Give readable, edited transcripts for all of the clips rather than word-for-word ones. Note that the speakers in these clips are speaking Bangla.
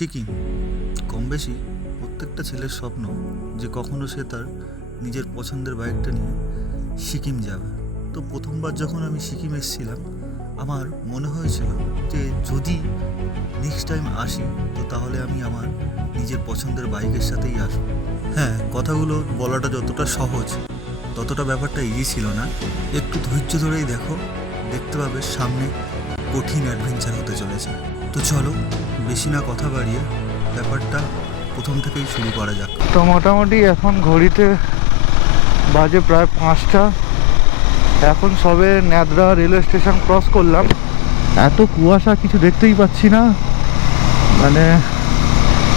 সিকিম কম বেশি প্রত্যেকটা ছেলের স্বপ্ন যে কখনো সে তার নিজের পছন্দের বাইকটা নিয়ে সিকিম যাবে। তো প্রথমবার যখন আমি সিকিম এসেছিলাম আমার মনে হয়েছিল যে যদি নেক্সট টাইম আসি তো তাহলে আমি আমার নিজের পছন্দের বাইকের সাথেই আসবো। হ্যাঁ, কথাগুলো বলাটা যতটা সহজ ততটা ব্যাপারটা ইজি ছিল না। একটু ধৈর্য ধরেই দেখো, দেখতে পাবে সামনে কঠিন অ্যাডভেঞ্চার হতে চলেছে। তো চলো বেশি না কথা বাড়িয়ে ব্যাপারটা প্রথম থেকেই শুরু করা যাক। তো মোটামুটি এখন ঘড়িতে বাজে প্রায় 5টা। এখন সবে ন্যাদরা রেলওয়ে স্টেশন ক্রস করলাম। এত কুয়াশা কিছু দেখতেই পাচ্ছি না, মানে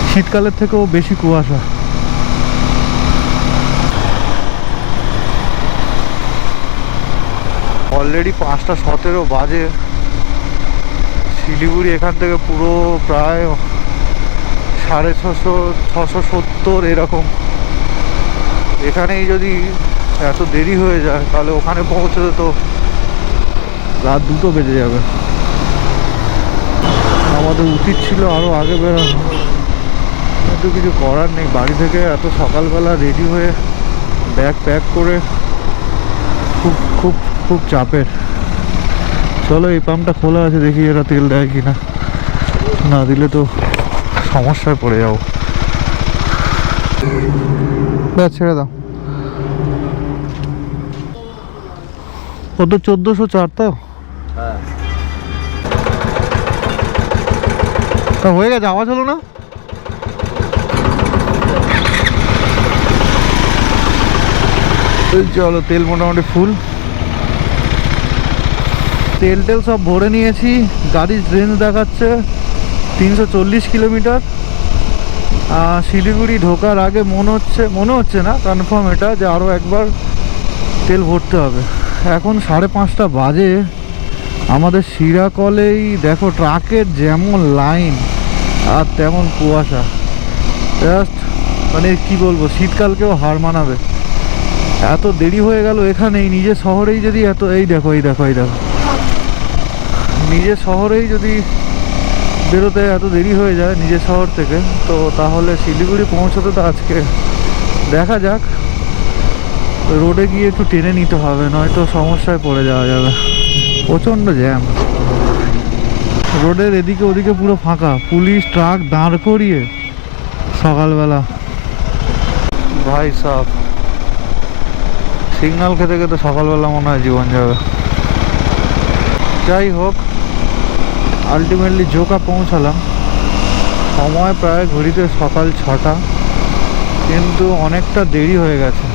শীতকালের থেকেও বেশি কুয়াশা। অলরেডি 5:17 বাজে। শিলিগুড়ি এখান থেকে পুরো প্রায় 650-670 এরকম। এখানেই যদি এত দেরি হয়ে যায় তাহলে ওখানে পৌঁছতে তো রাত 2টো বেজে যাবে। আমাদের উচিত ছিল আরও আগে বেরোনো, কিন্তু কিছু করার নেই। বাড়ি থেকে এত সকালবেলা রেডি হয়ে ব্যাগ প্যাক করে খুব খুব খুব চাপের। চলো, এই পাম্পটা খোলা আছে, দেখি এরা তেল দেয় কিনা। না দিলে তো সমস্যায় পড়ে যাবো। ব্যাস ছেড়ে দাও। ও তো 1404 তো। তা হয়ে গেছে, আওয়াজ হলো না? চলো, তেল মোটামুটি ফুল। তেল সব ভরে নিয়েছি। গাড়ির রেঞ্জ দেখাচ্ছে 340 কিলোমিটার। শিলিগুড়ি ঢোকার আগে মনে হচ্ছে না কনফার্ম এটা, যে আরও একবার তেল ভরতে হবে। এখন 5:30 বাজে। আমাদের শিরাকলেই দেখো ট্রাকের যেমন লাইন আর তেমন কুয়াশা। জাস্ট মানে কি বলবো, শীতকালকেও হার মানাবে। এত দেরি হয়ে গেল এখানেই, নিজের শহরেই যদি এত এই দেখো নিজের শহরেই যদি বেরোতে এত দেরি হয়ে যায় নিজের শহর থেকে, তো তাহলে শিলিগুড়ি পৌঁছতে তো আজকে দেখা যাক। রোডে গিয়ে একটু টেনে নিতে হবে, নয়তো সমস্যায় পড়ে যাওয়া যাবে। প্রচণ্ড জ্যাম। রোডের এদিকে ওদিকে পুরো ফাঁকা, পুলিশ ট্রাক দাঁড় করিয়ে সকালবেলা। ভাই সাহেব, সিগন্যাল খেতে খেতে সকালবেলা মনে হয় জীবন যাবে। যাই হোক, আলটিমেটলি জোকা পৌঁছালাম। সময় প্রায় ঘড়িতে সকাল 6টা, কিন্তু অনেকটা দেরি হয়ে গেছে,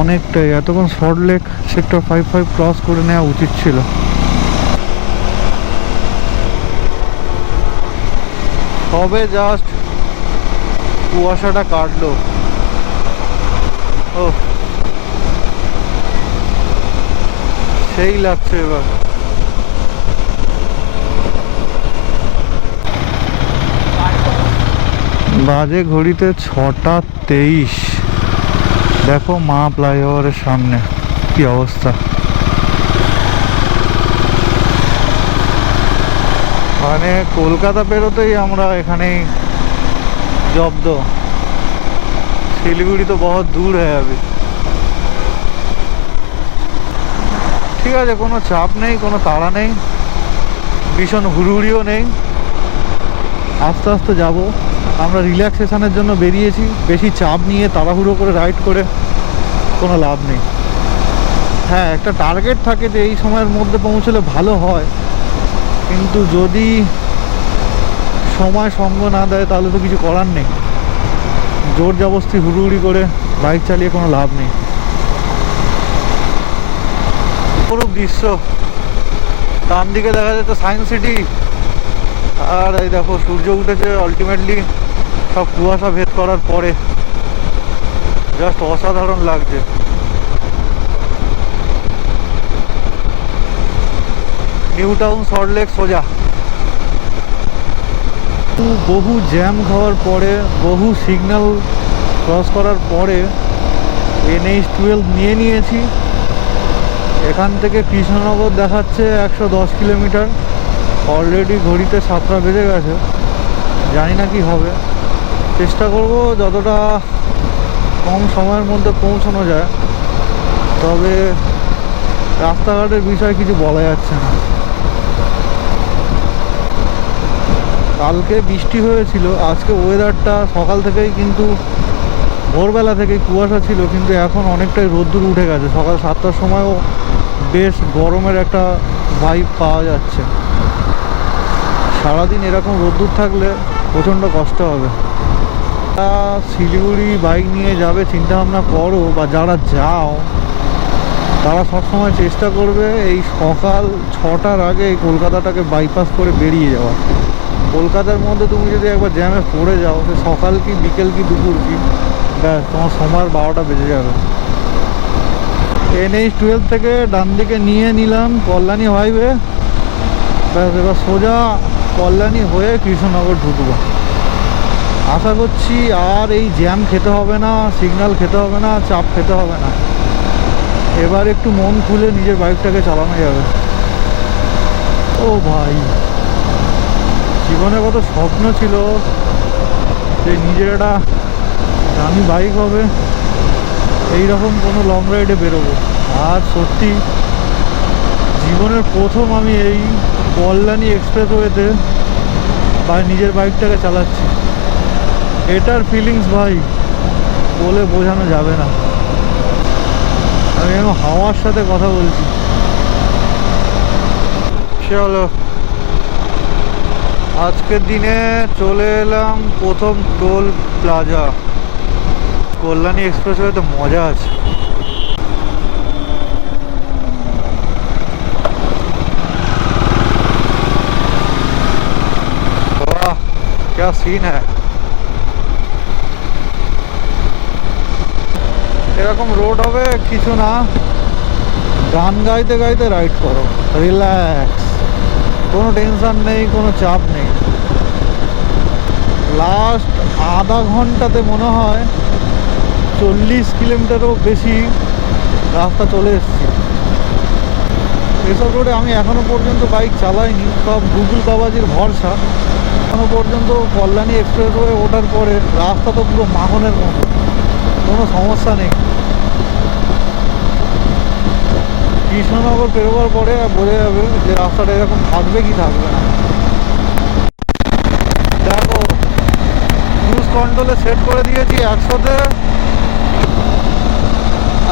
অনেকটাই। এতক্ষণ সল্ট লেক সেক্টর 55 ক্রস করে নেওয়া উচিত ছিল। তবে জাস্ট কুয়াশাটা কাটলো। ও সেই লাগছে এবার। বাজে ঘড়িতে 6:23। দেখো মা ফ্লাইওভারের সামনে কি অবস্থা। মানে কলকাতা বেরোতেই আমরা এখানেই জব্দ। শিলিগুড়ি তো বহুত দূর হয়ে যাবে। ঠিক আছে, কোনো চাপ নেই, কোনো তাড়া নেই, ভীষণ হুড়ুহুড়িও নেই। আস্তে আস্তে যাব। আমরা রিল্যাক্সেশনের জন্য বেরিয়েছি, বেশি চাপ নিয়ে তাড়াহুড়ো করে রাইড করে কোনো লাভ নেই। হ্যাঁ, একটা টার্গেট থাকে যে এই সময়ের মধ্যে পৌঁছলে ভালো হয়, কিন্তু যদি সময় সঙ্গ না দেয় তাহলে তো কিছু করার নেই। জোর জবরদস্তি হুড়ুহুড়ি করে বাইক চালিয়ে কোনো লাভ নেই। অপরূপ দৃশ্য। ডান দিকে দেখা যাচ্ছে সায়েন্স সিটি, আর এই দেখো সূর্য উঠেছে আলটিমেটলি সব কুয়াশা ভেদ করার পরে। জাস্ট অসাধারণ লাগছে। নিউ টাউন সল্ট লেক সোজা। বহু জ্যাম খাওয়ার পরে, বহু সিগন্যাল ক্রস করার পরে NH-12 নিয়ে নিয়েছি। এখান থেকে কৃষ্ণনগর দেখাচ্ছে 110 কিলোমিটার। অলরেডি ঘড়িতে 7টা বেজে গেছে, জানি না কি হবে। চেষ্টা করব যতটা কম সময়ের মধ্যে পৌঁছানো যায়, তবে রাস্তাঘাটের বিষয়ে কিছু বলা যাচ্ছে না। কালকে বৃষ্টি হয়েছিল, আজকে ওয়েদারটা সকাল থেকেই কিন্তু ভোরবেলা থেকেই কুয়াশা ছিল, কিন্তু এখন অনেকটাই রোদ্দুর উঠে গেছে। সকাল 7টার সময়ও বেশ গরমের একটা ভাইব পাওয়া যাচ্ছে। সারাদিন এরকম রোদ্দুর থাকলে প্রচণ্ড কষ্ট হবে। শিলিগুড়ি বাইক নিয়ে যাবে চিন্তা ভাবনা করো, বা যারা যাও তারা সবসময় চেষ্টা করবে এই সকাল 6টার আগে এই কলকাতাটাকে বাইপাস করে বেরিয়ে যাওয়া। কলকাতার মধ্যে তুমি যদি একবার জ্যামে পড়ে যাও, সে সকাল কি বিকেল কি দুপুর কি, ব্যাস তোমার সময়ের 12টা বেজে যাবে। NH-12 থেকে ডান দিকে নিয়ে নিলাম কল্যাণী হাইওয়ে, ব্যাস এবার সোজা কল্যাণী হয়ে কৃষ্ণনগর ঢুকবো। আশা করছি আর এই জ্যাম খেতে হবে না, সিগন্যাল খেতে হবে না, চাপ খেতে হবে না। এবার একটু মন খুলে নিজের বাইকটাকে চালানো যাবে। ও ভাই, জীবনে কত স্বপ্ন ছিল যে নিজের একটা দামি বাইক হবে, এইরকম কোনো লং রাইডে বেরোবো। আর সত্যি জীবনের প্রথম আমি এই কল্যাণী এক্সপ্রেসওয়েতে নিজের বাইকটাকে চালাচ্ছি। এটার ফিলিংস ভাই বলে বোঝানো যাবে না। আমি এখন হাওয়ার সাথে কথা বলছি। চলো, আজকের দিনে চলে এলাম প্রথম টোল প্লাজা। কল্যাণী এক্সপ্রেসওয়েতে মজা আছে। বাহ, क्या सीन है। এরকম রোড হবে কিছু না, গান গাইতে গাইতে রাইড করো, রিল্যাক্স, কোনো টেনশন নেই, কোনো চাপ নেই। লাস্ট আধা ঘন্টাতে মনে হয় 40 কিলোমিটারও বেশি রাস্তা চলে এসেছি। এসব রোডে আমি এখনও পর্যন্ত বাইক চালাইনি, সব গুগল বাবাজির ভরসা। এখনও পর্যন্ত কল্যাণী এক্সপ্রেসওয়ে ওঠার পরে রাস্তা তো পুরো মাখনের মতো, কোনো সমস্যা নেই। কৃষ্ণনগর পেরোবার পরে বোঝা যাবে যে রাস্তাটা এরকম থাকবে কি থাকবে না। দেখো, ক্রুজ কন্ট্রোলে সেট করে দিয়েছি 100-তে,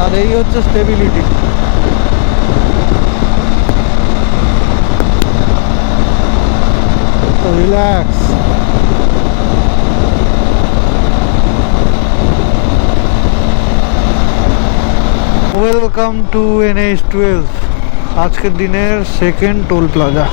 আর এই হচ্ছে স্টেবিলিটি। তো রিল্যাক্স। ওয়েলকাম টু NH-12, আজকের দিনের সেকেন্ড টোল প্লাজা।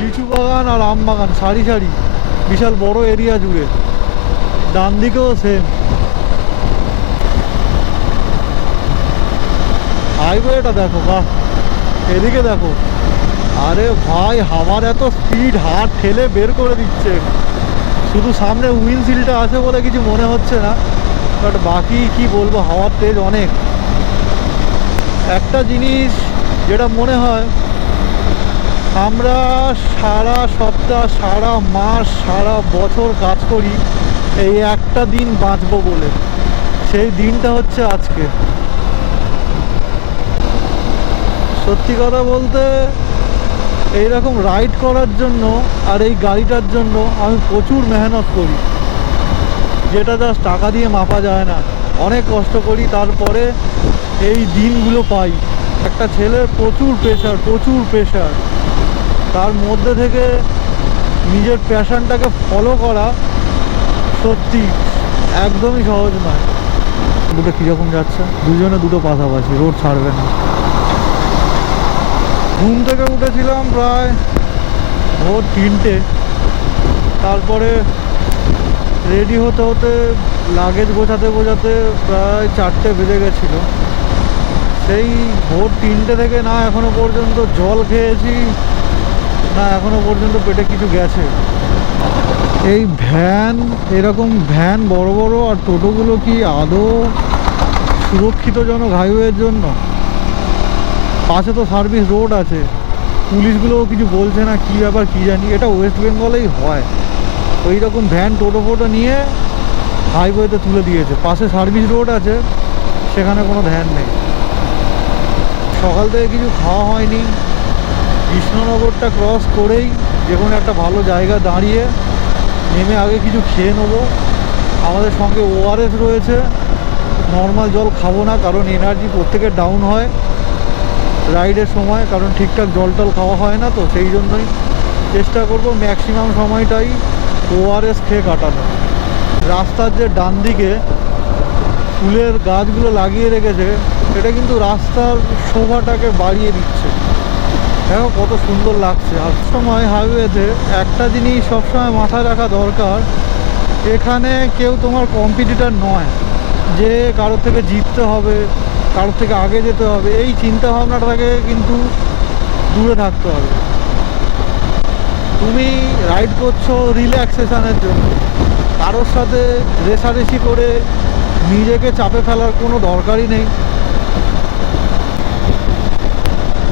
লিচু বাগান আর আম বাগান সারি সারি, বিশাল বড় এরিয়া জুড়ে। ডান দিকেও সেম। হাইওয়েটা দেখো, বাহ, এদিকে দেখো। আরে ভাই, হাওয়ার এত স্পিড, হাত ঠেলে বের করে দিচ্ছে। শুধু সামনে উইন্ডশিল্ডটা আছে বলে কিছু মনে হচ্ছে না, বাট বাকি কি বলবো, হাওয়ার তেজ অনেক। একটা জিনিস যেটা মনে হয়, আমরা সারা সপ্তাহ, সারা মাস, সারা বছর কাজ করি এই একটা দিন বাঁচবো বলে। সেই দিনটা হচ্ছে আজকে। সত্যি কথা বলতে, এইরকম রাইড করার জন্য আর এই গাড়িটার জন্য আমি প্রচুর মেহনত করি, যেটা জাস্ট টাকা দিয়ে মাপা যায় না। অনেক কষ্ট করি, তারপরে এই দিনগুলো পাই। একটা ছেলের প্রচুর প্রেশার, তার মধ্যে থেকে নিজের প্যাশনটাকে ফলো করা সত্যি একদমই সহজ নয়। দুটো কীরকম যাচ্ছে, দুজনে দুটো পাশাপাশি, রোড ছাড়বে না। ঘুম থেকে উঠেছিলাম প্রায় ভোর 3টে, তারপরে রেডি হতে হতে, লাগেজ গোছাতে গোছাতে প্রায় 4টে বেজে গেছিলো। সেই ভোর 3টে থেকে না এখনো পর্যন্ত জল খেয়েছি, না এখনো পর্যন্ত পেটে কিছু গেছে। এই ভ্যান, এরকম ভ্যান বড় বড় আর টোটোগুলো কি আদৌ সুরক্ষিতজনক হাইওয়ের জন্য? পাশে তো সার্ভিস রোড আছে, পুলিশগুলোও কিছু বলছে না, কী ব্যাপার কী জানি। এটা ওয়েস্ট বেঙ্গলেই হয়, ওই রকম ভ্যান টোটো ফোটো নিয়ে হাইওয়েতে তুলে দিয়েছে। পাশে সার্ভিস রোড আছে, সেখানে কোনো ধ্যান নেই। সকাল থেকে কিছু খাওয়া হয়নি, কৃষ্ণনগরটা ক্রস করেই যে কোনো একটা ভালো জায়গা দাঁড়িয়ে নেমে আগে কিছু খেয়ে নেবো। আমাদের সঙ্গে ওআরএস রয়েছে, নর্মাল জল খাবো না, কারণ এনার্জি প্রত্যেকের ডাউন হয় রাইডের সময়, কারণ ঠিকঠাক জল টল খাওয়া হয় না। তো সেই জন্যই চেষ্টা করব ম্যাক্সিমাম সময়টাই ওআরএস খেয়ে কাটানো। রাস্তার যে ডান দিকে ফুলের গাছগুলো লাগিয়ে রেখেছে, এটা কিন্তু রাস্তার শোভাটাকে বাড়িয়ে দিচ্ছে। দেখো কত সুন্দর লাগছে। আর সময় হাইওয়েতে একটা জিনিস সবসময় মাথায় রাখা দরকার, এখানে কেউ তোমার কম্পিটিটর নয় যে কারোর থেকে জিততে হবে, কারোর থেকে আগে যেতে হবে। এই চিন্তা ভাবনাটাকে কিন্তু দূরে থাকতে হবে। তুমি রাইড করছো রিল্যাক্সেশনের জন্য, কারোর সাথে রেষারেষি করে নিজেকে চাপে ফেলার কোনো দরকারই নেই।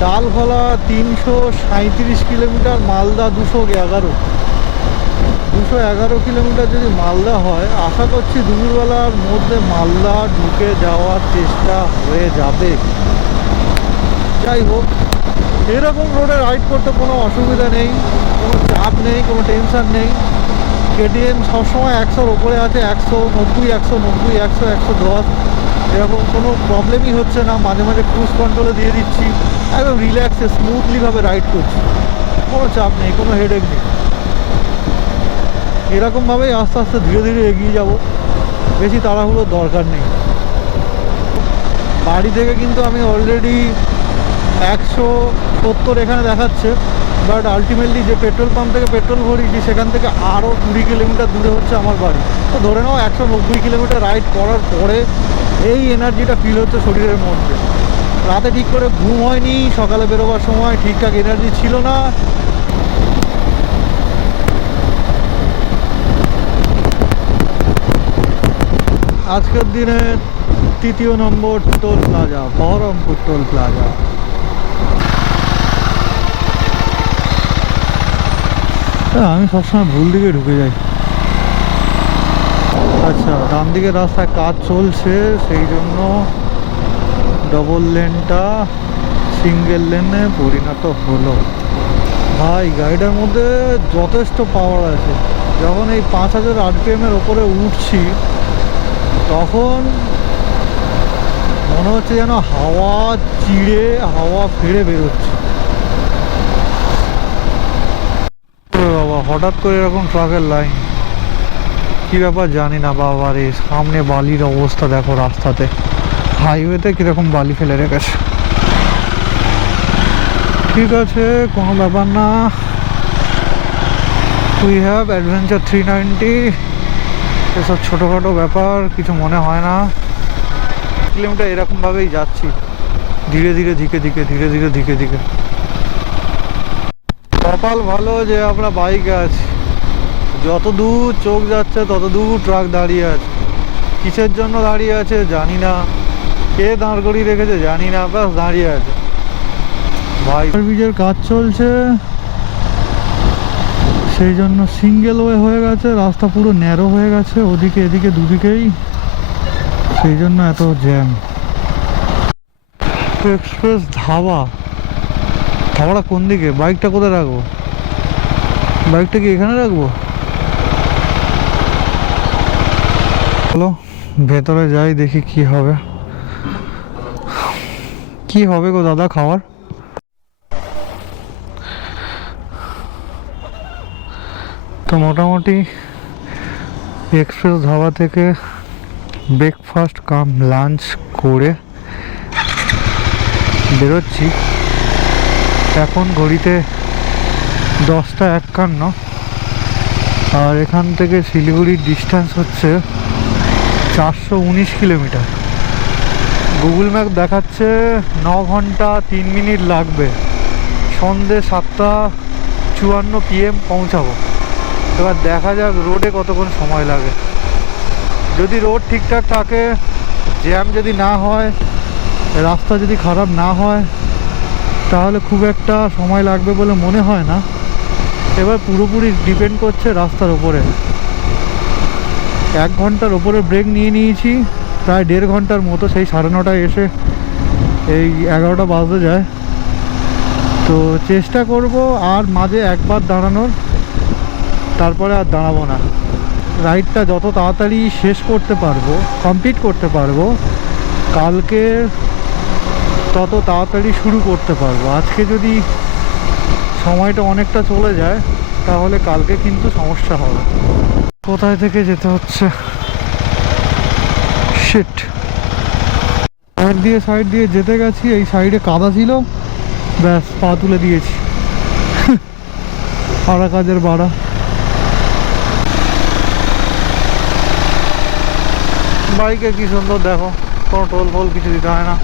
Dalkhola 337 kilometre, Malda 211 kilometre. যদি মালদা হয়, আশা করছি দুপুরবেলার মধ্যে মালদা ঢুকে যাওয়ার চেষ্টা হয়ে যাবে। যাই হোক, এরকম রোডে রাইড করতে কোনো অসুবিধা নেই, কোনো চাপ নেই, কোনো টেনশান নেই। কেটিএম সবসময় 100-র ওপরে আছে, 190, 190, 100, 110, এরকম কোনো প্রবলেমই হচ্ছে না। মাঝে মাঝে ক্রুজ কন্ট্রোলে দিয়ে দিচ্ছি, একদম রিল্যাক্সে স্মুথলিভাবে রাইড করছি, কোনো চাপ নেই, কোনো হেডেক নেই। এরকমভাবেই আস্তে আস্তে ধীরে ধীরে এগিয়ে যাব, বেশি তাড়াহুড়োর দরকার নেই। বাড়ি থেকে কিন্তু আমি অলরেডি 170 এখানে দেখাচ্ছে, বাট আলটিমেটলি যে পেট্রোল পাম্প থেকে পেট্রোল ভরিয়েছি সেখান থেকে আরও 20 কিলোমিটার দূরে হচ্ছে আমার বাড়ি। তো ধরে নাও 190 কিলোমিটার রাইড করার পরে এই এনার্জিটা ফিল হচ্ছে শরীরের মধ্যে। রাতে ঠিক করে ঘুম হয়নি, সকালে বেরোবার সময় ঠিকঠাক এনার্জি ছিল না। আজকের দিনে 3য় নম্বর toll plaza, Baharampur toll plaza. আমি সবসময় ভুল দিকে ঢুকে যাই। আচ্ছা, ডান দিকের রাস্তায় কাজ চলছে, সেই জন্য ডবল লেনটা সিঙ্গেল লেনে পরিণত হলো। ভাই, গাড়িটার মধ্যে যথেষ্ট পাওয়ার আছে। যখন এই 5000 RPM-এর ওপরে উঠছি, তখন মনে হচ্ছে যেন হাওয়া চিড়ে হাওয়া ফিরে বেরোচ্ছে। বাবা, হঠাৎ করে এরকম ট্রাকের লাইন, কি ব্যাপার জানি না। বাবা রে, সামনে বালির অবস্থা দেখো, রাস্তাতে হাইওয়েতে কিরকম বালি ফেলে রেখেছে। ঠিক আছে, কোনো ব্যাপার না। উই হ্যাভ অ্যাডভেঞ্চার 390, এসব ছোটোখাটো ব্যাপার কিছু মনে হয় না। কিলোমিটার এরকমভাবেই যাচ্ছি, ধীরে ধীরে ধীরে ধীরে ধীরে ধীরে ধীরে ধীরে। কপাল ভালো যে আমরা বাইকে আছি, যত দূর চোখ যাচ্ছে তত দূর ট্রাক দাঁড়িয়ে আছে। কিসের জন্য দাঁড়িয়ে আছে জানি না, কে দাঁড় করিয়ে রেখেছে জানি না, ব্যাস দাঁড়িয়ে আছে। ভাই, ব্রিজের কাজ চলছে, সেই জন্য সিঙ্গেল ওয়ে হয়ে গেছে, রাস্তা পুরো ন্যারো হয়ে গেছে ওদিকে এদিকে দুদিকেই, সেই জন্য এত জ্যাম। এক্সপ্রেস ধাবাটা কোন দিকে? বাইকটা কোথায় রাখবো? বাইকটা কি এখানে রাখবো? চলো ভেতরে যাই, দেখি কি হবে। কি হবে গো দাদা খাওয়ার? তো মোটামুটি এক্সপ্রেস ধাবা থেকে ব্রেকফাস্ট কাম লাঞ্চ করে বেরোচ্ছি। এখন ঘড়িতে 10:51, আর এখান থেকে শিলিগুড়ির ডিস্টেন্স হচ্ছে 419 কিলোমিটার। গুগল ম্যাপ দেখাচ্ছে 9 ঘন্টা 3 মিনিট লাগবে, সন্ধে 7:54 PM পৌঁছাবো। এবার দেখা যাক রোডে কতক্ষণ সময় লাগে। যদি রোড ঠিকঠাক থাকে, জ্যাম যদি না হয়, রাস্তা যদি খারাপ না হয়, তাহলে খুব একটা সময় লাগবে বলে মনে হয় না। এবার পুরোপুরি ডিপেন্ড করছে রাস্তার ওপরে। 1 ঘন্টার ওপরে ব্রেক নিয়ে নিয়েছি, প্রায় 1.5 ঘন্টার মতো। সেই 9:30 এসে এই 11টা বাজতে যায়। তো চেষ্টা করব আর মাঝে একবার দাঁড়ানোর, তারপরে আর দাঁড়াবো না। রাইডটা যত তাড়াতাড়ি শেষ করতে পারবো, কমপ্লিট করতে পারবো, কালকে তত তাড়াতাড়ি শুরু করতে পারবো। আজকে যদি সময়টা অনেকটা চলে যায়, তাহলে কালকে কিন্তু সমস্যা হবে। কোথায় থেকে যেতে হচ্ছে, শিট। সাইড দিয়ে যেতে গেছি, এই সাইডে কাদা ছিল, ব্যাস পা তুলে দিয়েছি। আড়া কাজের বাড়া। বাইকে কি সুন্দর দেখো, কোনো টোল ফোল কিছু দিতে হয় না।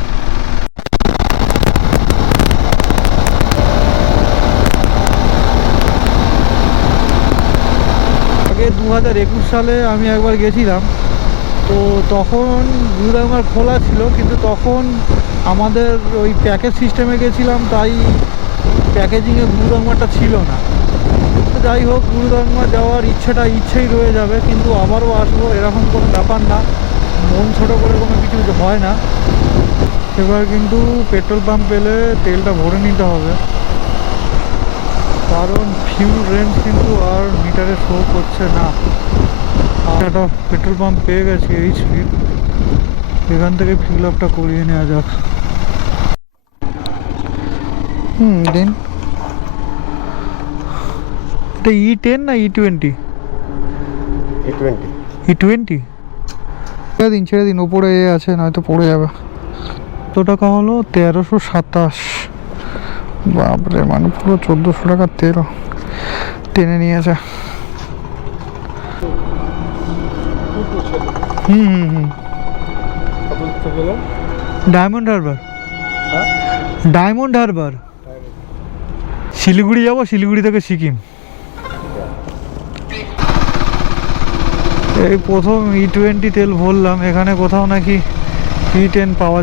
আগে 2021 সালে আমি একবার গেছিলাম, তো তখন গুরুদাঙ্গার খোলা ছিল, কিন্তু তখন আমাদের ওই প্যাকেজ সিস্টেমে গেছিলাম, তাই প্যাকেজিংয়ে গুরুদাঙ্গাটা ছিল না। তো যাই হোক, গুরুদাঙ্গা যাওয়ার ইচ্ছেই রয়ে যাবে, কিন্তু আবারও আসবো এরকম কোনো ব্যাপার না। মন ছোটো করে কোনো কিছু হয় না। এবার কিন্তু পেট্রোল পাম্প পেলে তেলটা ভরে নিতে হবে, কারণ ফিউল রেঞ্জ কিন্তু আর মিটারে শো করছে না। আর একটা পেট্রোল পাম্প পেয়ে গেছি এইচপি, এখান থেকে ফিল আপটা করিয়ে নেওয়া যাক। দেন এটা E10 না E20? E20 ছেড়ে দিন, ওপরে আছে, নয়তো পড়ে যাবে। কত টাকা হলো? 1327। বাপরে, মানে পুরো 1400 টাকার তেল টেনে নিয়েছে। ডায়মন্ড হারবার। ডায়মন্ড হারবার, শিলিগুড়ি যাবো, শিলিগুড়ি থেকে সিকিম। এই প্রথম E20 তেল ভরলাম। এখানে কোথাও নাকি E10 পাওয়া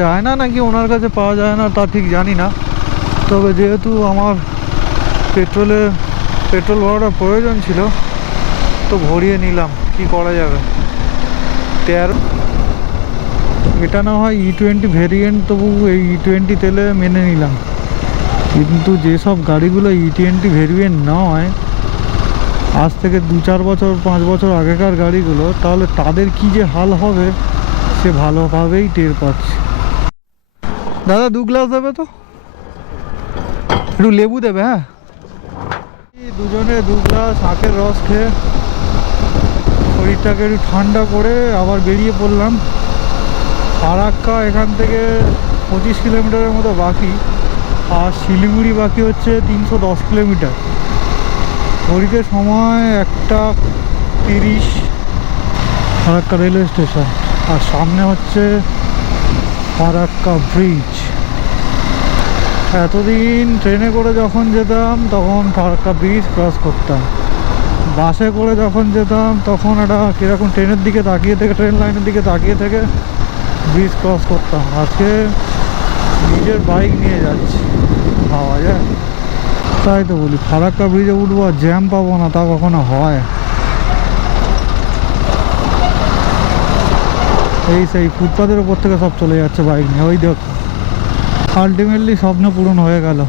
যায় না নাকি ওনার কাছে পাওয়া যায় না, তা ঠিক জানি না। তবে যেহেতু আমার পেট্রোল ভরাটা প্রয়োজন ছিল, তো ভরিয়ে নিলাম, কি করা যাবে। 13, এটা না হয় E20 ভেরিয়েন্ট, তবু এই E20 তেলে মেনে নিলাম। কিন্তু যেসব গাড়িগুলো E20 ভেরিয়েন্ট নয়, আজ থেকে 2-4 বছর 5 বছর আগেকার গাড়িগুলো, তাহলে তাদের কি যে হাল হবে সে ভালোভাবেই টের পাচ্ছে। দাদা 2 গ্লাস দেবে তো, একটু লেবু দেবে। হ্যাঁ, দুজনে 2 গ্লাস আখের রস খেয়ে শরীরটাকে একটু ঠান্ডা করে আবার বেরিয়ে পড়লাম। ফারাক্কা এখান থেকে 25 কিলোমিটারের মতো বাকি, আর শিলিগুড়ি বাকি হচ্ছে 310 কিলোমিটার। ঘড়িতে সময় 1:30, ফারাক্কা রেলওয়ে স্টেশন, আর সামনে হচ্ছে ফারাক্কা ব্রিজ। এতদিন ট্রেনে করে যখন যেতাম তখন ফারাক্কা ব্রিজ ক্রস করতাম, বাসে করে যখন যেতাম তখন একটা কীরকম ট্রেনের দিকে তাকিয়ে থেকে, ট্রেন লাইনের দিকে তাকিয়ে থেকে ব্রিজ ক্রস করতাম। আজকে নিজের বাইক নিয়ে যাচ্ছি, ভাবা যায়। তাই তো বলি, ফারাক্কা ব্রিজে উঠবো আর জ্যাম পাবো না, তা কখনো হয়? এই সেই ফুটপাথের ওপর থেকে সব চলে যাচ্ছে বাইক নিয়ে। ওই দেখো, আলটিমেটলি স্বপ্ন পূরণ হয়ে গেল।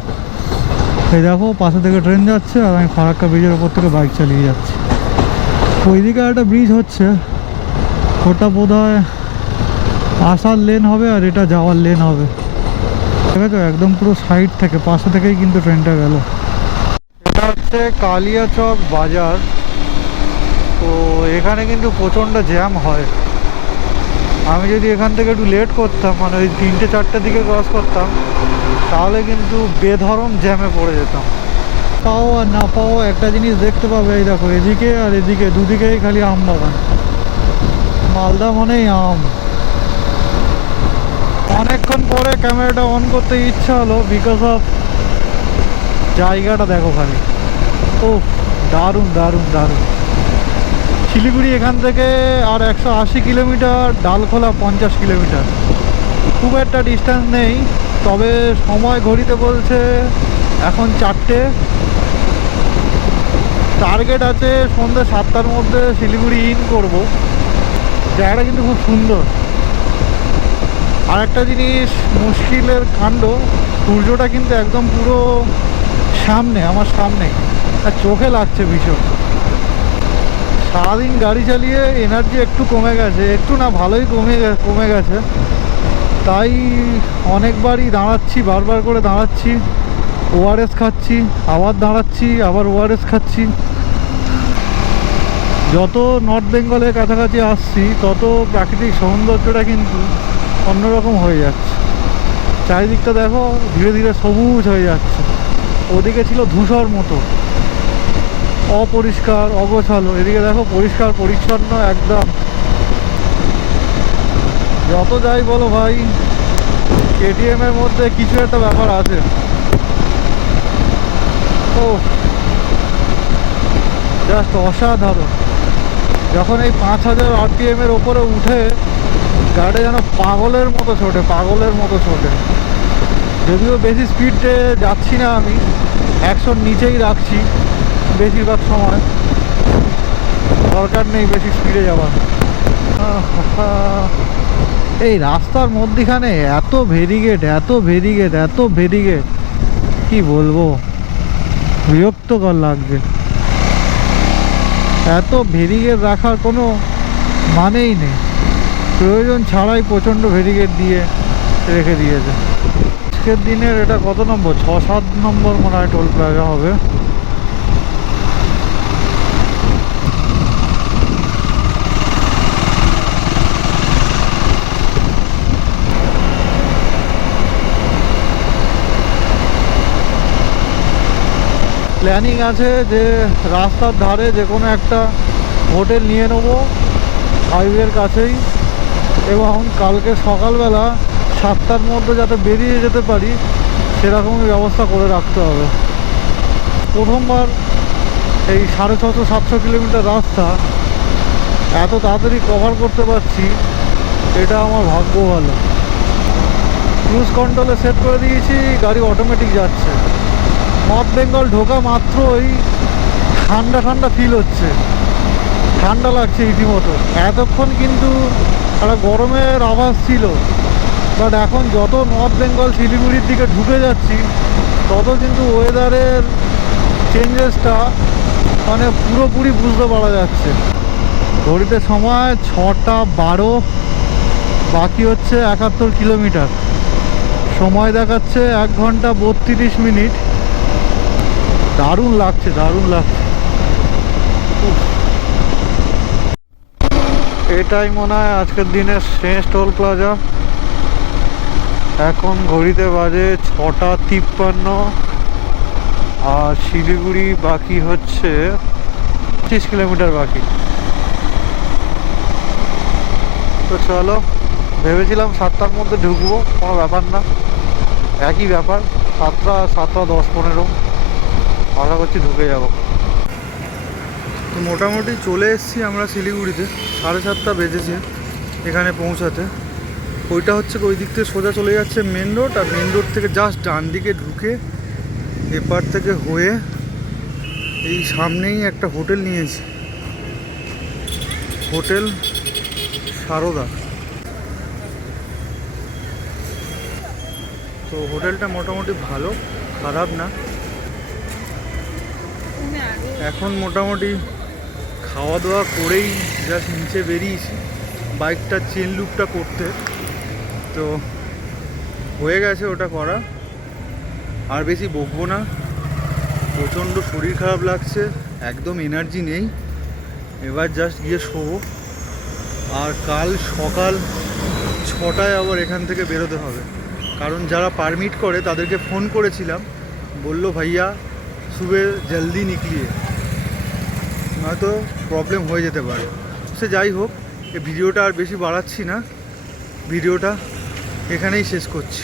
এই দেখো, পাশে থেকে ট্রেন যাচ্ছে আর আমি ফারাক্কা ব্রিজের ওপর থেকে বাইক চালিয়ে যাচ্ছি। ওইদিকে একটা ব্রিজ হচ্ছে, ওটা বোধহয় আসার লেন হবে আর এটা যাওয়ার লেন হবে। ঠিক আছে, একদম পুরো সাইড থেকে, পাশে থেকেই কিন্তু ট্রেনটা গেল। এটা হচ্ছে কালিয়াচক বাজার। তো এখানে কিন্তু প্রচণ্ড জ্যাম হয়। আমি যদি এখান থেকে একটু লেট করতাম, মানে ওই 3-4টের দিকে ক্রস করতাম, তাহলে কিন্তু বেধরম জ্যামে পড়ে যেতাম। পাও আর না পাও একটা জিনিস দেখতে পাবে, এই দেখো, এদিকে আর এদিকে দুদিকেই খালি আম বাগান। মালদা মানেই আম। অনেকক্ষণ পরে ক্যামেরাটা অন করতে ইচ্ছা হলো বিকজ অফ জায়গাটা দেখো খালি। ও দারুণ দারুণ দারুণ। শিলিগুড়ি এখান থেকে আর 180 কিলোমিটার, ডালখোলা 50 কিলোমিটার, খুব একটা ডিস্টেন্স নেই। তবে সময় ঘড়িতে বলছে এখন 4টে। টার্গেট আছে সন্ধ্যে 7টার মধ্যে শিলিগুড়ি ইন করব। জায়গাটা কিন্তু খুব সুন্দর। আর একটা জিনিস মুশকিলের কাণ্ড, সূর্যটা কিন্তু একদম পুরো সামনে, আমার সামনেই, আর চোখে লাগছে ভীষণ। সারাদিন গাড়ি চালিয়ে এনার্জি একটু কমে গেছে, একটু না ভালোই কমে গেছে। তাই অনেকবারই দাঁড়াচ্ছি, বারবার করে দাঁড়াচ্ছি, ওআরএস খাচ্ছি, আবার দাঁড়াচ্ছি, আবার ওআরএস খাচ্ছি। যত নর্থ বেঙ্গলের কাছাকাছি আসছি তত প্রাকৃতিক সৌন্দর্যটা কিন্তু অন্যরকম হয়ে যাচ্ছে। চারিদিকটা দেখো ধীরে ধীরে সবুজ হয়ে যাচ্ছে। ওদিকে ছিল ধূসর মতো, অপরিষ্কার, অগোছালো। এদিকে দেখো পরিষ্কার পরিচ্ছন্ন একদম। যত যাই বলো ভাই, কেটিএম এর মধ্যে কিছু একটা ব্যাপার আছে। ও জাস্ট অসাধারণ। যখন এই 5000 RPM এর ওপরে উঠে গাড়ি যেন পাগলের মতো ছোটে, পাগলের মতো ছোটে। যদিও বেশি স্পিডে যাচ্ছি না, আমি 100-র নিচেই রাখছি বেশিরভাগ সময়। দরকার নেই বেশি স্পিডে যাওয়ার। এই রাস্তার মধ্যিখানে এত ভেরিগেট, এত ভেরিগেট, এত ভেরিগেট, কি বলবো, বিরক্তকর লাগছে। এত ভেরিগেট রাখার কোনো মানেই নেই, প্রয়োজন ছাড়াই প্রচণ্ড ভেরিগেট দিয়ে রেখে দিয়েছে। আজকের দিনের এটা কত নম্বর, 6-7 নম্বর মনে হয় টোল প্লাজা হবে। প্ল্যানিং আছে যে রাস্তার ধারে যে কোনো একটা হোটেল নিয়ে নেবো হাইওয়ের কাছেই, এবং কালকে সকালবেলা 7টার মধ্যে যাতে বেরিয়ে যেতে পারি সেরকমই ব্যবস্থা করে রাখতে হবে। প্রথমবার এই 650-700 কিলোমিটার রাস্তা এত তাড়াতাড়ি কভার করতে পারছি, এটা আমার ভাগ্য ভালো। ক্রুজ কন্ট্রোলে সেট করে দিয়েছি, গাড়ি অটোমেটিক যাচ্ছে। নর্থ বেঙ্গল ঢোকা মাত্রই ঠান্ডা ঠান্ডা ফিল হচ্ছে, ঠান্ডা লাগছে রীতিমতো। এতক্ষণ কিন্তু একটা গরমের আভাস ছিল, বাট এখন যত নর্থ বেঙ্গল শিলিগুড়ির দিকে ঢুকে যাচ্ছি তত কিন্তু ওয়েদারের চেঞ্জেসটা মানে পুরোপুরি বুঝতে পারা যাচ্ছে। ঘড়িতে সময় 6টা 12, বাকি হচ্ছে 71 কিলোমিটার। সময় দেখাচ্ছে 1 ঘন্টা 32 মিনিট। দারুণ লাগছে, দারুণ লাগছে। এটাই মনে হয় আজকের দিনের শেষ টোল প্লাজা। এখন ঘড়িতে বাজে 6টা 53, আর শিলিগুড়ি বাকি হচ্ছে 25 কিলোমিটার বাকি। তো চলো, ভেবেছিলাম 7টার মধ্যে ঢুকবো, কোনো ব্যাপার না, একই ব্যাপার। 7টা 10-15 আশা করছি ঢুকে যাব। তো মোটামুটি চলে এসেছি আমরা শিলিগুড়িতে। 7:30 বেজেছে এখানে পৌঁছাতে। ওইটা হচ্ছে ওই দিক থেকে সোজা চলে যাচ্ছে মেন রোড, আর মেন রোড থেকে জাস্ট ডান দিকে ঢুকে এপার থেকে হয়ে এই সামনেই একটা হোটেল নিয়েছি, হোটেল সারদা। তো হোটেলটা মোটামুটি ভালো, খারাপ না। এখন মোটামুটি খাওয়া দাওয়া করেই জাস্ট নিচে বেরিয়েছি বাইকটা চেন লুপটা করতে। তো হয়ে গেছে ওটা করা, আর বেশি বকবো না। প্রচণ্ড শরীর খারাপ লাগছে, একদম এনার্জি নেই। এবার জাস্ট গিয়ে শোবো, আর কাল সকাল 6টায় আবার এখান থেকে বেরোতে হবে। কারণ যারা পারমিট করে তাদেরকে ফোন করেছিলাম, বললো ভাইয়া সুবে জলদি নিকলিয়ে, নয়তো প্রবলেম হয়ে যেতে পারে। সে যাই হোক, এই ভিডিওটা আর বেশি বাড়াচ্ছি না। ভিডিওটা এখানেই শেষ করছি।